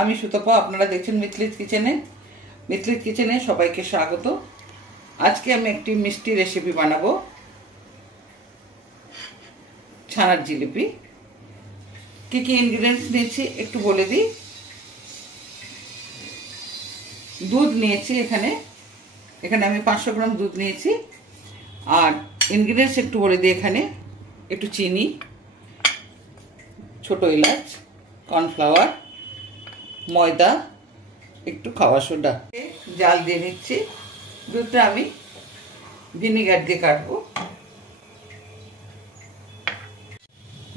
আমি সুতপা, আপনারা দেখছেন মিতলিস কিচেনে। মিতলিস কিচেনে সবাইকে স্বাগত। আজকে আমি একটি মিষ্টি রেসিপি বানাবো, ছানার জিলিপি। কি কি ইনগ্রেডিয়েন্টস নিয়েছি একটু বলে দিই। দুধ নিয়েছি, এখানে আমি 500 গ্রাম দুধ নিয়েছি। আর ইনগ্রেডিয়েন্টস একটু বলে দিই। এখানে একটু চিনি, ছোট এলাচ, কর্নফ্লাওয়ার, ময়দা, একটু খাওয়া সোডা। জাল দিয়ে নিচ্ছি। দুধটা আমি ভিনিগার দিয়ে কাটবো।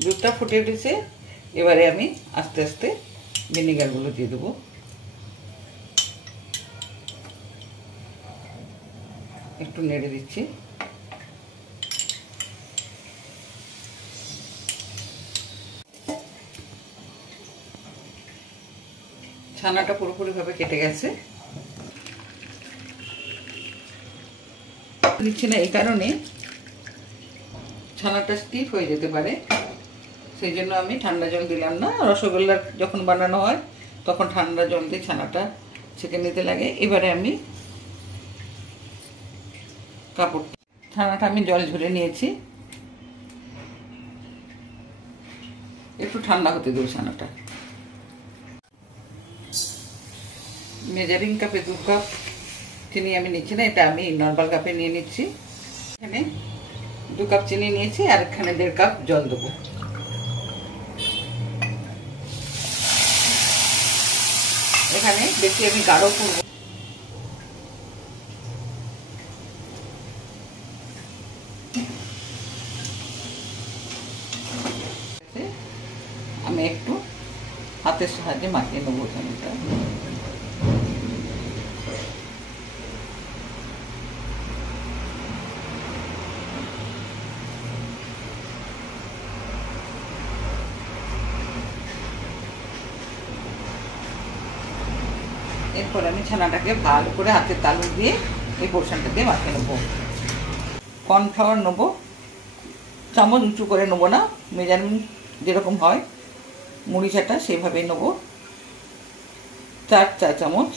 দুধটা ফুটে উঠেছে, এবারে আমি আস্তে আস্তে ভিনিগারগুলো দিয়ে দেবো। একটু নেড়ে দিচ্ছি। ছানাটা পুরোপুরিভাবে কেটে গেছে। দিচ্ছি না এই কারণে ছানাটা স্টিফ হয়ে যেতে পারে, সেই জন্য আমি ঠান্ডা জল দিলাম না। রসগোল্লা যখন বানানো হয় তখন ঠান্ডা জল দিয়ে ছানাটা ছেঁকে নিতে লাগে। এবারে আমি ছানাটা আমি জল ঝরে নিয়েছি। একটু ঠান্ডা হতে দেবো ছানাটা। মেজারিং কাপে 2 কাপ চিনি আমি নিচ্ছি না, এটা আমি নর্মাল কাপে নিয়ে নিচ্ছি। এখানে 2 কাপ চিনি নিয়েছি, আর এখানে 1.5 কাপ জল দেবো। এখানে বেশি আমি গাঢ় করব। আমি একটু হাতের সাহায্যে মাখিয়ে নেবো চিনিটা। এরপর আমি ছানাটাকে ভালো করে হাতের তালু দিয়ে এই পোর্শনটা দিয়ে মাখিয়ে নেবো। কর্নফ্লাওয়ার নেবো, চামচ উঁচু করে নেবো না, মেজারমেন্ট যেরকম হয় মুড়ি চাটা সেইভাবেই নেবো। 4 চা চামচ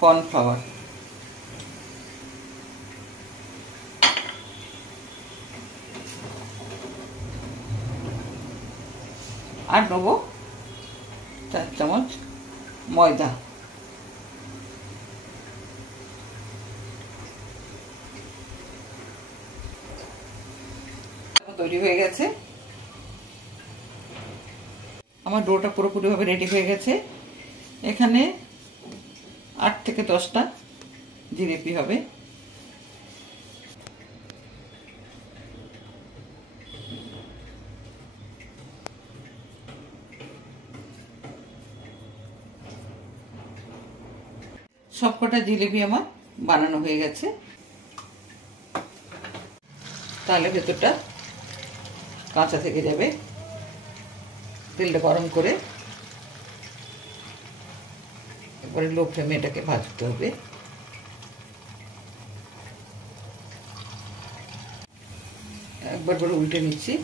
কর্নফ্লাওয়ার, আর নেবো 4 চামচ ময়দা। তৈরি হয়ে গেছে। আমার ডোটা পুরোপুরিভাবে রেডি হয়ে গেছে। এখানে 8 থেকে 10টা জিলিপি হবে। সবকটা জিলিপি আমার বানানো হয়ে গেছে। তাহলে ভেতরটা কাঁচা থেকে যাবে। তেলটা গরম করে এবারে লো ফ্লেমে এটাকে ভাজতে হবে। একবার করে উল্টে নিচ্ছি।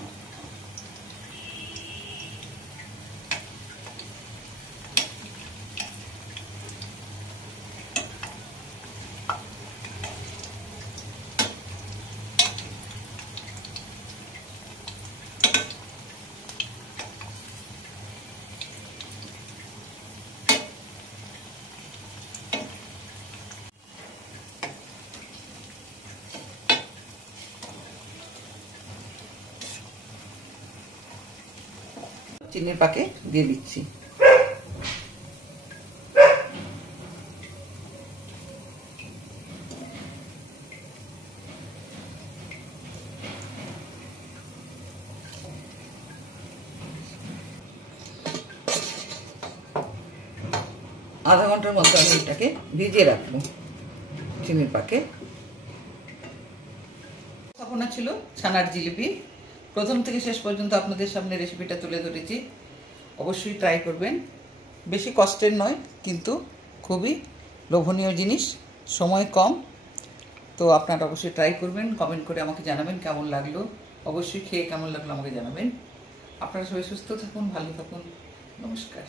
চিনির পাকে দিয়ে দিচ্ছি। আধা ঘন্টার মতো আমি এটাকে ভিজিয়ে রাখবো চিনির পাকে। স্থাপনা ছিল ছানার জিলিপি। প্রথম থেকে শেষ পর্যন্ত আপনাদের সামনে রেসিপিটা তুলে ধরেছি। অবশ্যই ট্রাই করবেন। বেশি কষ্টের নয়, কিন্তু খুবই লোভনীয় জিনিস, সময় কম। তো আপনারা অবশ্যই ট্রাই করবেন। কমেন্ট করে আমাকে জানাবেন কেমন লাগলো। অবশ্যই খেয়ে কেমন লাগলো আমাকে জানাবেন। আপনারা সবাই সুস্থ থাকুন, ভালো থাকুন। নমস্কার।